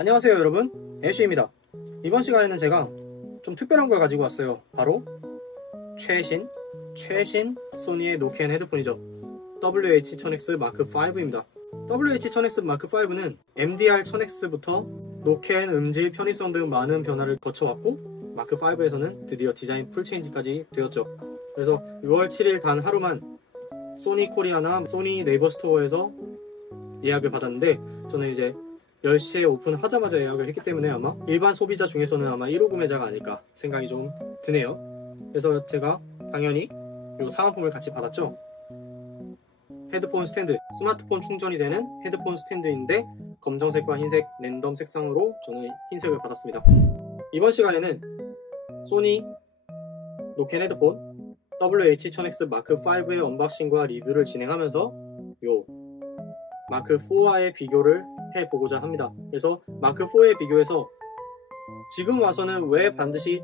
안녕하세요 여러분, 애쉬입니다. 이번 시간에는 제가 좀 특별한 걸 가지고 왔어요. 바로 최신 소니의 노캔 헤드폰이죠. WH-1000X 마크5입니다. WH-1000X 마크5는 MDR-1000X부터 노캔, 음질, 편의성 등 많은 변화를 거쳐왔고 마크5에서는 드디어 디자인 풀체인지까지 되었죠. 그래서 6월 7일 단 하루만 소니 코리아나 소니 네이버 스토어에서 예약을 받았는데, 저는 이제 10시에 오픈하자마자 예약을 했기 때문에 아마 일반 소비자 중에서는 아마 1호 구매자가 아닐까 생각이 좀 드네요. 그래서 제가 당연히 이 사은품을 같이 받았죠. 헤드폰 스탠드, 스마트폰 충전이 되는 헤드폰 스탠드인데 검정색과 흰색 랜덤 색상으로 저는 흰색을 받았습니다. 이번 시간에는 소니 노캔 헤드폰 WH-1000X 마크5의 언박싱과 리뷰를 진행하면서 요 마크4와의 비교를 해보고자 합니다. 그래서 마크4에 비교해서 지금 와서는 왜 반드시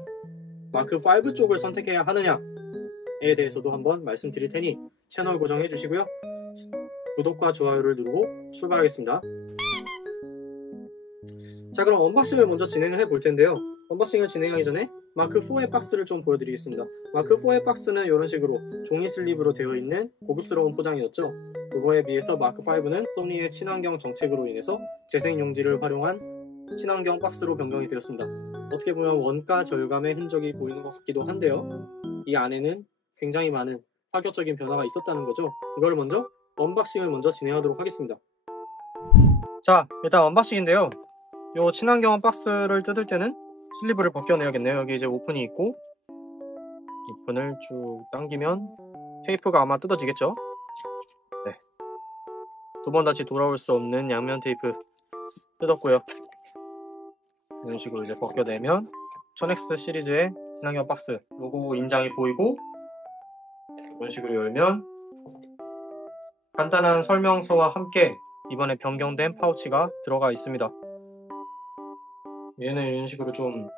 마크5 쪽을 선택해야 하느냐에 대해서도 한번 말씀드릴 테니 채널 고정해 주시고요. 구독과 좋아요를 누르고 출발하겠습니다. 자, 그럼 언박싱을 먼저 진행을 해볼 텐데요. 언박싱을 진행하기 전에 마크4의 박스를 좀 보여드리겠습니다. 마크4의 박스는 이런 식으로 종이 슬립으로 되어 있는 고급스러운 포장이었죠. 그거에 비해서 마크5는 소니의 친환경 정책으로 인해서 재생용지를 활용한 친환경 박스로 변경이 되었습니다. 어떻게 보면 원가 절감의 흔적이 보이는 것 같기도 한데요. 이 안에는 굉장히 많은 파격적인 변화가 있었다는 거죠. 이걸 먼저 언박싱을 먼저 진행하도록 하겠습니다. 자, 일단 언박싱인데요. 이 친환경 박스를 뜯을 때는 슬리브를 벗겨내야겠네요. 여기 이제 오픈이 있고, 오픈을 쭉 당기면 테이프가 아마 뜯어지겠죠. 네, 두 번 다시 돌아올 수 없는 양면 테이프 뜯었고요. 이런 식으로 이제 벗겨내면 1000X 시리즈의 친환경 박스 로고 인장이 보이고, 이런 식으로 열면 간단한 설명서와 함께 이번에 변경된 파우치가 들어가 있습니다. 얘는 이런 식으로 좀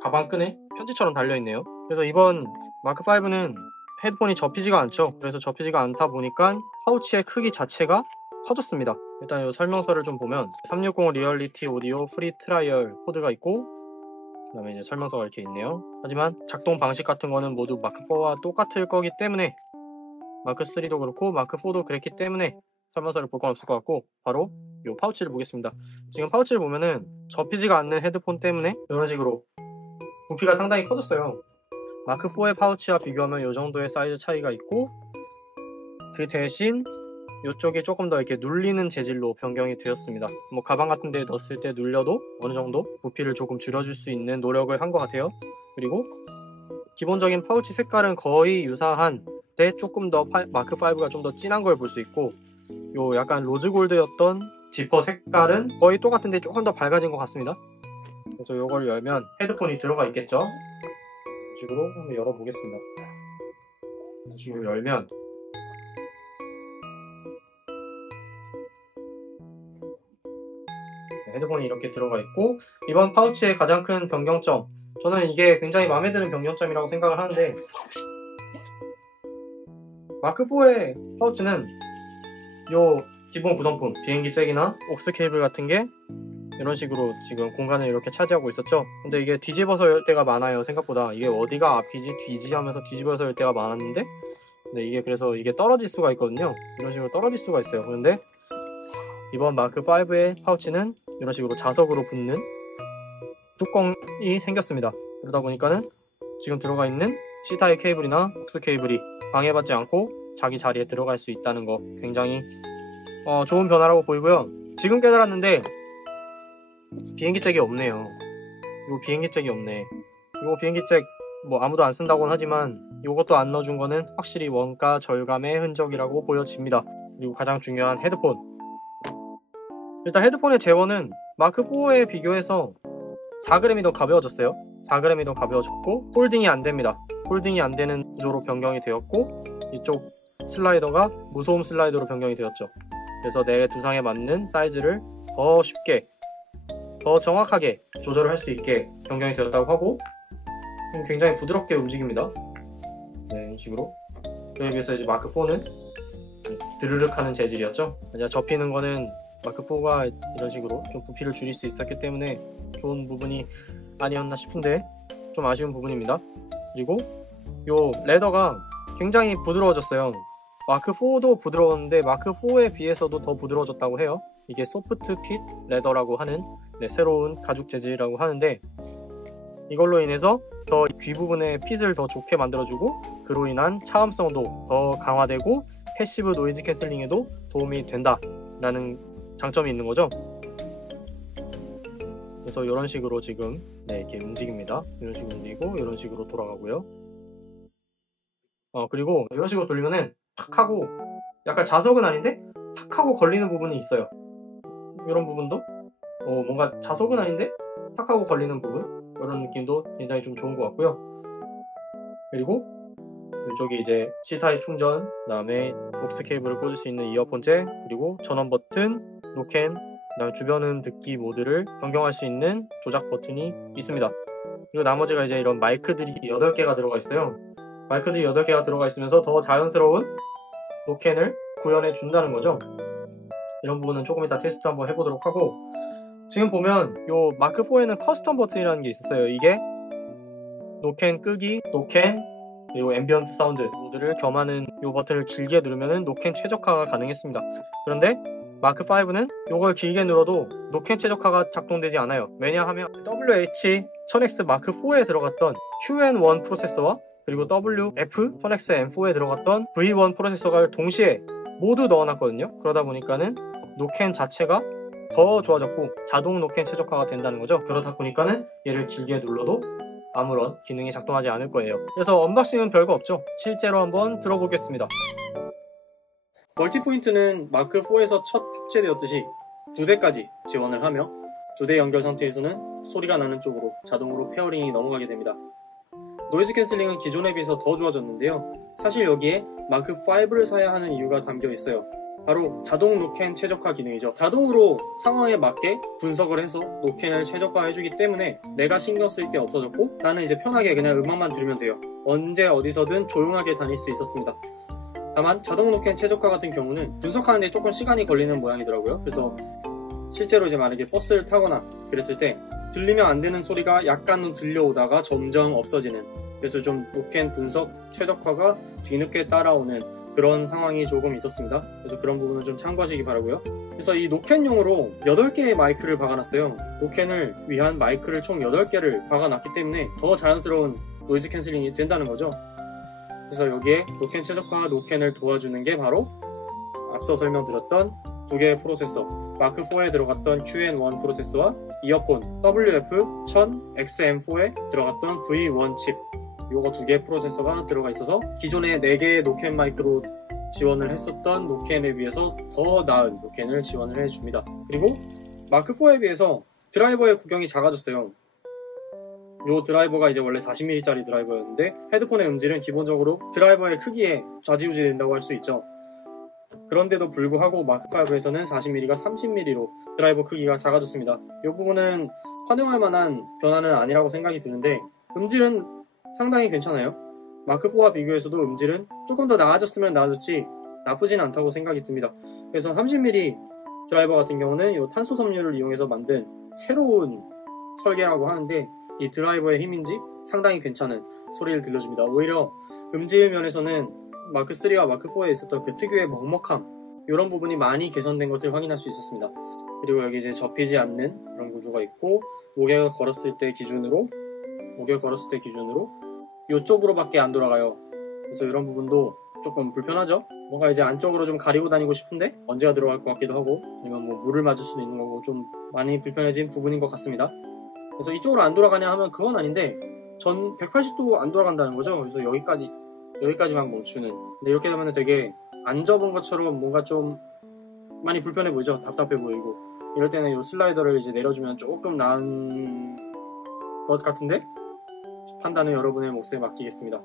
가방끈에 편지처럼 달려있네요. 그래서 이번 마크5는 헤드폰이 접히지가 않죠. 그래서 접히지가 않다 보니까 파우치의 크기 자체가 커졌습니다. 일단 이 설명서를 좀 보면 360 리얼리티 오디오 프리 트라이얼 코드가 있고, 그 다음에 이제 설명서가 이렇게 있네요. 하지만 작동 방식 같은 거는 모두 마크4와 똑같을 거기 때문에, 마크3도 그렇고 마크4도 그랬기 때문에 설명서를 볼 건 없을 것 같고, 바로 이 파우치를 보겠습니다. 지금 파우치를 보면은 접히지가 않는 헤드폰 때문에 이런 식으로 부피가 상당히 커졌어요. 마크4의 파우치와 비교하면 이 정도의 사이즈 차이가 있고, 그 대신 이쪽이 조금 더 이렇게 눌리는 재질로 변경이 되었습니다. 뭐 가방 같은 데 넣었을 때 눌려도 어느 정도 부피를 조금 줄여줄 수 있는 노력을 한 것 같아요. 그리고 기본적인 파우치 색깔은 거의 유사한데 조금 더 마크5가 좀 더 진한 걸 볼 수 있고, 요 약간 로즈골드였던 지퍼 색깔은 거의 똑같은데 조금 더 밝아진 것 같습니다. 그래서 이걸 열면 헤드폰이 들어가 있겠죠. 이런 식으로 한번 열어보겠습니다. 이런 식으로 열면 헤드폰이 이렇게 들어가 있고, 이번 파우치의 가장 큰 변경점, 저는 이게 굉장히 마음에 드는 변경점이라고 생각을 하는데, 마크4의 파우치는 요 기본 구성품, 비행기 잭이나 옥스 케이블 같은 게 이런 식으로 지금 공간을 이렇게 차지하고 있었죠. 근데 이게 뒤집어서 열 때가 많아요. 생각보다 이게 어디가 앞이지 뒤지 하면서 뒤집어서 열 때가 많았는데, 근데 이게 그래서 이게 떨어질 수가 있거든요. 이런 식으로 떨어질 수가 있어요. 그런데 이번 마크5의 파우치는 이런 식으로 자석으로 붙는 뚜껑이 생겼습니다. 그러다 보니까는 지금 들어가 있는 C타입 케이블이나 옥스 케이블이 방해받지 않고 자기 자리에 들어갈 수 있다는 거, 굉장히 좋은 변화라고 보이고요. 지금 깨달았는데 비행기 잭이 없네요. 이거 비행기 잭이 없네. 이거 비행기 잭 뭐 아무도 안 쓴다고는 하지만 이것도 안 넣어준 거는 확실히 원가 절감의 흔적이라고 보여집니다. 그리고 가장 중요한 헤드폰. 일단 헤드폰의 제원은 마크4에 비교해서 4g이 더 가벼워졌어요. 4g이 더 가벼워졌고, 폴딩이 안 됩니다. 폴딩이 안 되는 구조로 변경이 되었고, 이쪽 슬라이더가 무소음 슬라이더로 변경이 되었죠. 그래서 내 두상에 맞는 사이즈를 더 쉽게, 더 정확하게 조절을 할 수 있게 변경이 되었다고 하고, 굉장히 부드럽게 움직입니다. 네, 이런 식으로. 그에 비해서 이제 마크4는 드르륵 하는 재질이었죠. 이제 접히는 거는 마크4가 이런 식으로 좀 부피를 줄일 수 있었기 때문에 좋은 부분이 아니었나 싶은데 좀 아쉬운 부분입니다. 그리고 요 레더가 굉장히 부드러워졌어요. 마크4도 부드러웠는데 마크4에 비해서도 더 부드러워졌다고 해요. 이게 소프트 핏 레더라고 하는 새로운 가죽 재질이라고 하는데, 이걸로 인해서 더 귀 부분의 핏을 더 좋게 만들어주고 그로 인한 차음성도 더 강화되고 패시브 노이즈 캔슬링에도 도움이 된다라는 장점이 있는 거죠. 그래서 이런 식으로 지금 이렇게 움직입니다. 이런 식으로 움직이고 이런 식으로 돌아가고요. 그리고 이런 식으로 돌리면은 탁 하고, 약간 자석은 아닌데 탁 하고 걸리는 부분이 있어요. 이런 부분도 뭔가 자석은 아닌데 탁 하고 걸리는 부분, 이런 느낌도 굉장히 좀 좋은 것 같고요. 그리고 이쪽에 이제 C타입 충전, 그 다음에 녹스 케이블을 꽂을 수 있는 이어폰 잭, 그리고 전원 버튼, 노캔, 그 다음에 주변음 듣기 모드를 변경할 수 있는 조작 버튼이 있습니다. 그리고 나머지가 이제 이런 마이크들이 8개가 들어가 있어요. 마이크들이 8개가 들어가 있으면서 더 자연스러운 노캔을 구현해 준다는 거죠. 이런 부분은 조금 이따 테스트 한번 해보도록 하고, 지금 보면 요 마크4에는 커스텀 버튼이라는 게 있었어요. 이게 노캔 끄기, 노캔, 그리고 앰비언트 사운드 모드를 겸하는 요 버튼을 길게 누르면 노캔 최적화가 가능했습니다. 그런데 마크5는 요걸 길게 눌러도 노캔 최적화가 작동되지 않아요. 왜냐하면 WH-1000X 마크4에 들어갔던 QN1 프로세서와 그리고 WF-1000X-M4에 들어갔던 V1 프로세서를 동시에 모두 넣어놨거든요. 그러다 보니까는 노캔 자체가 더 좋아졌고 자동 노캔 최적화가 된다는 거죠. 그러다 보니까는 얘를 길게 눌러도 아무런 기능이 작동하지 않을 거예요. 그래서 언박싱은 별거 없죠. 실제로 한번 들어보겠습니다. 멀티포인트는 마크4에서 첫 탑재되었듯이 2대까지 지원을 하며 2대 연결 상태에서는 소리가 나는 쪽으로 자동으로 페어링이 넘어가게 됩니다. 노이즈 캔슬링은 기존에 비해서 더 좋아졌는데요. 사실 여기에 마크5를 사야 하는 이유가 담겨 있어요. 바로 자동 노캔 최적화 기능이죠. 자동으로 상황에 맞게 분석을 해서 노캔을 최적화해주기 때문에 내가 신경 쓸 게 없어졌고, 나는 이제 편하게 그냥 음악만 들으면 돼요. 언제 어디서든 조용하게 다닐 수 있었습니다. 다만 자동 노캔 최적화 같은 경우는 분석하는데 조금 시간이 걸리는 모양이더라고요. 그래서 실제로 이제 만약에 버스를 타거나 그랬을 때 들리면 안 되는 소리가 약간은 들려오다가 점점 없어지는, 그래서 좀 노캔 분석 최적화가 뒤늦게 따라오는 그런 상황이 조금 있었습니다. 그래서 그런 부분은 좀 참고하시기 바라고요. 그래서 이 노캔용으로 8개의 마이크를 박아놨어요. 노캔을 위한 마이크를 총 8개를 박아놨기 때문에 더 자연스러운 노이즈 캔슬링이 된다는 거죠. 그래서 여기에 노캔 최적화, 노캔을 도와주는 게 바로 앞서 설명드렸던 2개의 프로세서, 마크4에 들어갔던 QN1 프로세서와 이어폰 WF-1000XM4에 들어갔던 V1 칩, 요거 2개의 프로세서가 들어가 있어서 기존의 4개의 노캔 마이크로 지원을 했었던 노캔에 비해서 더 나은 노캔을 지원을 해줍니다. 그리고 마크4에 비해서 드라이버의 구경이 작아졌어요. 요 드라이버가 이제 원래 40mm짜리 드라이버였는데 헤드폰의 음질은 기본적으로 드라이버의 크기에 좌지우지 된다고 할 수 있죠. 그런데도 불구하고 마크5에서는 40mm가 30mm로 드라이버 크기가 작아졌습니다. 이 부분은 환영할 만한 변화는 아니라고 생각이 드는데, 음질은 상당히 괜찮아요. 마크4와 비교해서도 음질은 조금 더 나아졌으면 나아졌지 나쁘진 않다고 생각이 듭니다. 그래서 30mm 드라이버 같은 경우는 이 탄소 섬유를 이용해서 만든 새로운 설계라고 하는데, 이 드라이버의 힘인지 상당히 괜찮은 소리를 들려줍니다. 오히려 음질 면에서는 마크3와 마크4에 있었던 그 특유의 먹먹함, 이런 부분이 많이 개선된 것을 확인할 수 있었습니다. 그리고 여기 이제 접히지 않는 그런 구조가 있고, 목에 걸었을 때 기준으로 이쪽으로밖에 안 돌아가요. 그래서 이런 부분도 조금 불편하죠. 뭔가 이제 안쪽으로 좀 가리고 다니고 싶은데 언제가 들어갈 것 같기도 하고, 아니면 뭐 물을 맞을 수도 있는 거고 좀 많이 불편해진 부분인 것 같습니다. 그래서 이쪽으로 안 돌아가냐 하면 그건 아닌데 전 180도 안 돌아간다는 거죠. 그래서 여기까지만 멈추는. 근데 이렇게 되면 되게 안 접은 것처럼 뭔가 좀 많이 불편해 보이죠. 답답해 보이고. 이럴 때는 이 슬라이더를 이제 내려주면 조금 나은 것 같은데, 판단은 여러분의 몫에 맡기겠습니다.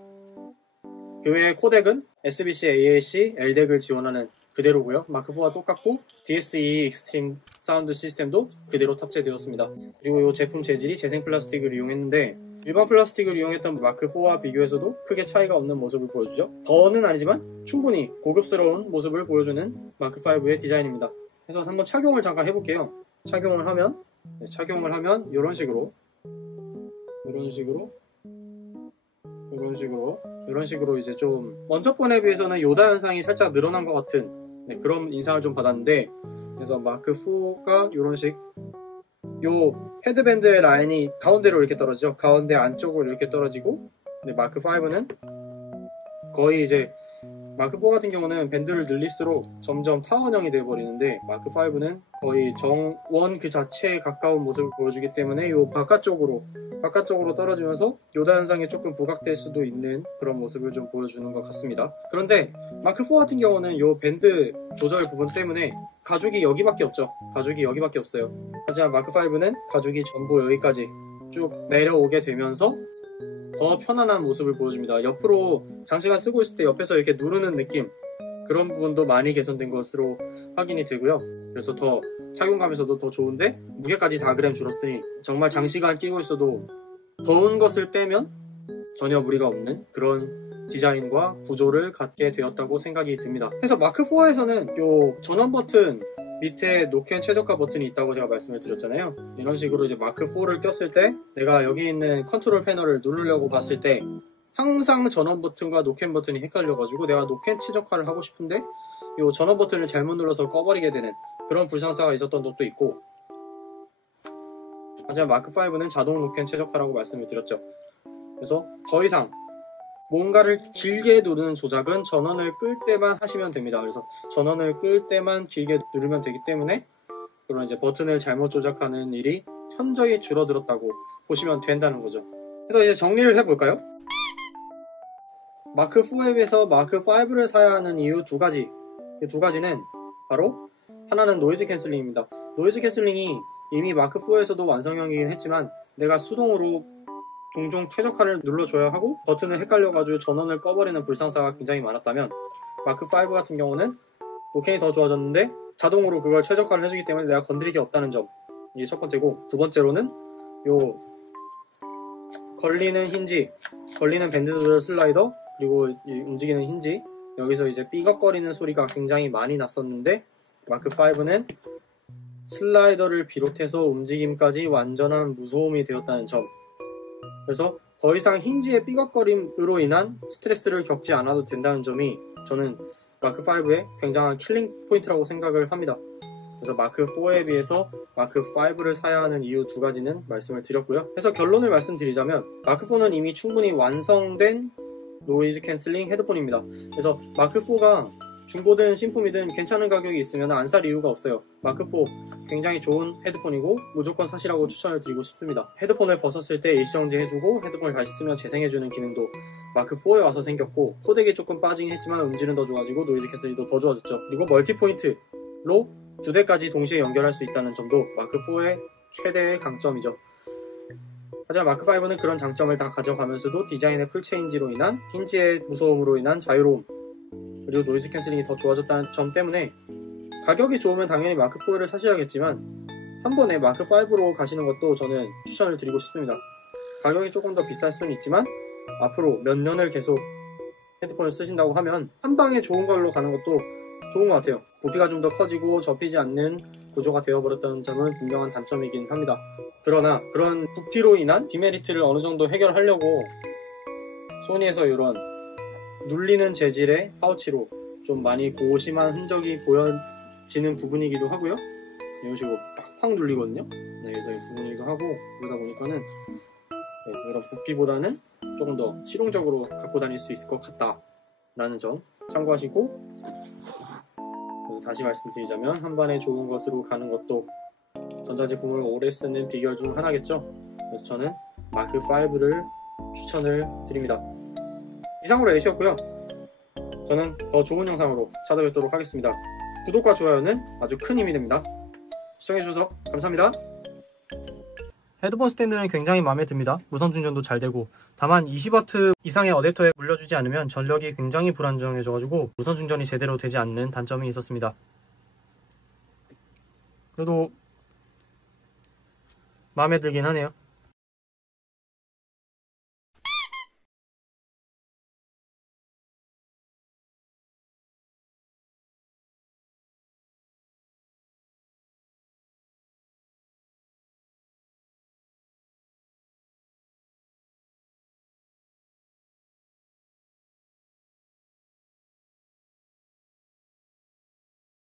그 외에 코덱은 SBC, AAC, LDEC을 지원하는 그대로고요. 마크4와 똑같고 DSE 익스트림 사운드 시스템도 그대로 탑재되었습니다. 그리고 이 제품 재질이 재생 플라스틱을 이용했는데 일반 플라스틱을 이용했던 마크4와 비교해서도 크게 차이가 없는 모습을 보여주죠. 더는 아니지만 충분히 고급스러운 모습을 보여주는 마크5의 디자인입니다. 그래서 한번 착용을 잠깐 해볼게요. 착용을 하면 이런 식으로 이제 좀 먼저 번에 비해서는 요다 현상이 살짝 늘어난 것 같은 그런 인상을 좀 받았는데, 그래서 마크 4가 이런 식, 요 헤드밴드의 라인이 가운데로 이렇게 떨어지죠. 가운데 안쪽으로 이렇게 떨어지고, 근데 마크 5는 거의 이제 마크 4 같은 경우는 밴드를 늘릴수록 점점 타원형이 되어버리는데, 마크 5는 거의 정원 그 자체에 가까운 모습을 보여주기 때문에 요 바깥쪽으로 떨어지면서 요다 현상이 조금 부각될 수도 있는 그런 모습을 좀 보여주는 것 같습니다. 그런데 마크 4 같은 경우는 요 밴드 조절 부분 때문에 가죽이 여기밖에 없죠. 가죽이 여기밖에 없어요. 하지만 마크 5는 가죽이 전부 여기까지 쭉 내려오게 되면서 더 편안한 모습을 보여줍니다. 옆으로 장시간 쓰고 있을 때 옆에서 이렇게 누르는 느낌, 그런 부분도 많이 개선된 것으로 확인이 되고요. 그래서 더 착용감에서도 더 좋은데, 무게까지 4g 줄었으니 정말 장시간 끼고 있어도 더운 것을 빼면 전혀 무리가 없는 그런 디자인과 구조를 갖게 되었다고 생각이 듭니다. 그래서 마크 4에서는 요 전원 버튼 밑에 노캔 최저가 버튼이 있다고 제가 말씀을 드렸잖아요. 이런 식으로 이제 마크 4를 꼈을 때 내가 여기 있는 컨트롤 패널을 누르려고 봤을 때 항상 전원 버튼과 노캔 버튼이 헷갈려가지고 내가 노캔 최적화를 하고 싶은데 이 전원 버튼을 잘못 눌러서 꺼버리게 되는 그런 불상사가 있었던 적도 있고, 하지만 마크 5는 자동 노캔 최적화라고 말씀을 드렸죠. 그래서 더 이상 뭔가를 길게 누르는 조작은 전원을 끌 때만 하시면 됩니다. 그래서 전원을 끌 때만 길게 누르면 되기 때문에 그런 이제 버튼을 잘못 조작하는 일이 현저히 줄어들었다고 보시면 된다는 거죠. 그래서 이제 정리를 해볼까요? 마크 4에 비해서 마크 5를 사야 하는 이유 두 가지. 이 두 가지는 바로, 하나는 노이즈 캔슬링입니다. 노이즈 캔슬링이 이미 마크 4에서도 완성형이긴 했지만 내가 수동으로 종종 최적화를 눌러줘야 하고 버튼을 헷갈려가지고 전원을 꺼버리는 불상사가 굉장히 많았다면, 마크 5 같은 경우는 노캔이 더 좋아졌는데 자동으로 그걸 최적화를 해주기 때문에 내가 건드릴 게 없다는 점, 이게 첫 번째고, 두 번째로는 요 걸리는 힌지, 걸리는 밴드 조절 슬라이더, 그리고 이 움직이는 힌지, 여기서 이제 삐걱거리는 소리가 굉장히 많이 났었는데 마크 5는 슬라이더를 비롯해서 움직임까지 완전한 무소음이 되었다는 점, 그래서 더 이상 힌지의 삐걱거림으로 인한 스트레스를 겪지 않아도 된다는 점이 저는 마크 5의 굉장한 킬링 포인트라고 생각을 합니다. 그래서 마크 4에 비해서 마크 5를 사야 하는 이유 두 가지는 말씀을 드렸고요. 그래서 결론을 말씀드리자면 마크 4는 이미 충분히 완성된 노이즈 캔슬링 헤드폰입니다. 그래서 마크 4가 중고든 신품이든 괜찮은 가격이 있으면 안 살 이유가 없어요. 마크 4 굉장히 좋은 헤드폰이고 무조건 사시라고 추천을 드리고 싶습니다. 헤드폰을 벗었을 때 일시정지 해주고 헤드폰을 다시 쓰면 재생해주는 기능도 마크 4에 와서 생겼고, 코덱이 조금 빠지긴 했지만 음질은 더 좋아지고 노이즈 캔슬링도 더 좋아졌죠. 그리고 멀티포인트로 두 대까지 동시에 연결할 수 있다는 점도 마크 4의 최대의 강점이죠. 하지만 마크 5는 그런 장점을 다 가져가면서도 디자인의 풀체인지로 인한 힌지의 무소음으로 인한 자유로움, 그리고 노이즈 캔슬링이 더 좋아졌다는 점 때문에 가격이 좋으면 당연히 마크 4를 사셔야겠지만 한 번에 마크 5로 가시는 것도 저는 추천을 드리고 싶습니다. 가격이 조금 더 비쌀 수는 있지만 앞으로 몇 년을 계속 헤드폰을 쓰신다고 하면 한 방에 좋은 걸로 가는 것도 좋은 것 같아요. 부피가 좀 더 커지고 접히지 않는 구조가 되어버렸다는 점은 분명한 단점이긴 합니다. 그러나 그런 부피로 인한 디메리트를 어느 정도 해결하려고 소니에서 이런 눌리는 재질의 파우치로 좀 많이 고심한 흔적이 보여지는 부분이기도 하고요. 이런 식으로 확 눌리거든요. 네, 그래서 이 부분이기도 하고, 그러다 보니까는 이런 부피보다는 조금 더 실용적으로 갖고 다닐 수 있을 것 같다라는 점 참고하시고, 그래서 다시 말씀드리자면 한 번에 좋은 것으로 가는 것도 전자제품을 오래 쓰는 비결 중 하나겠죠. 그래서 저는 마크 5를 추천을 드립니다. 이상으로 H였고요. 저는 더 좋은 영상으로 찾아뵙도록 하겠습니다. 구독과 좋아요는 아주 큰 힘이 됩니다. 시청해주셔서 감사합니다. 헤드폰 스탠드는 굉장히 마음에 듭니다. 무선 충전도 잘 되고, 다만 20W 이상의 어댑터에 물려주지 않으면 전력이 굉장히 불안정해져가지고 무선 충전이 제대로 되지 않는 단점이 있었습니다. 그래도 마음에 들긴 하네요.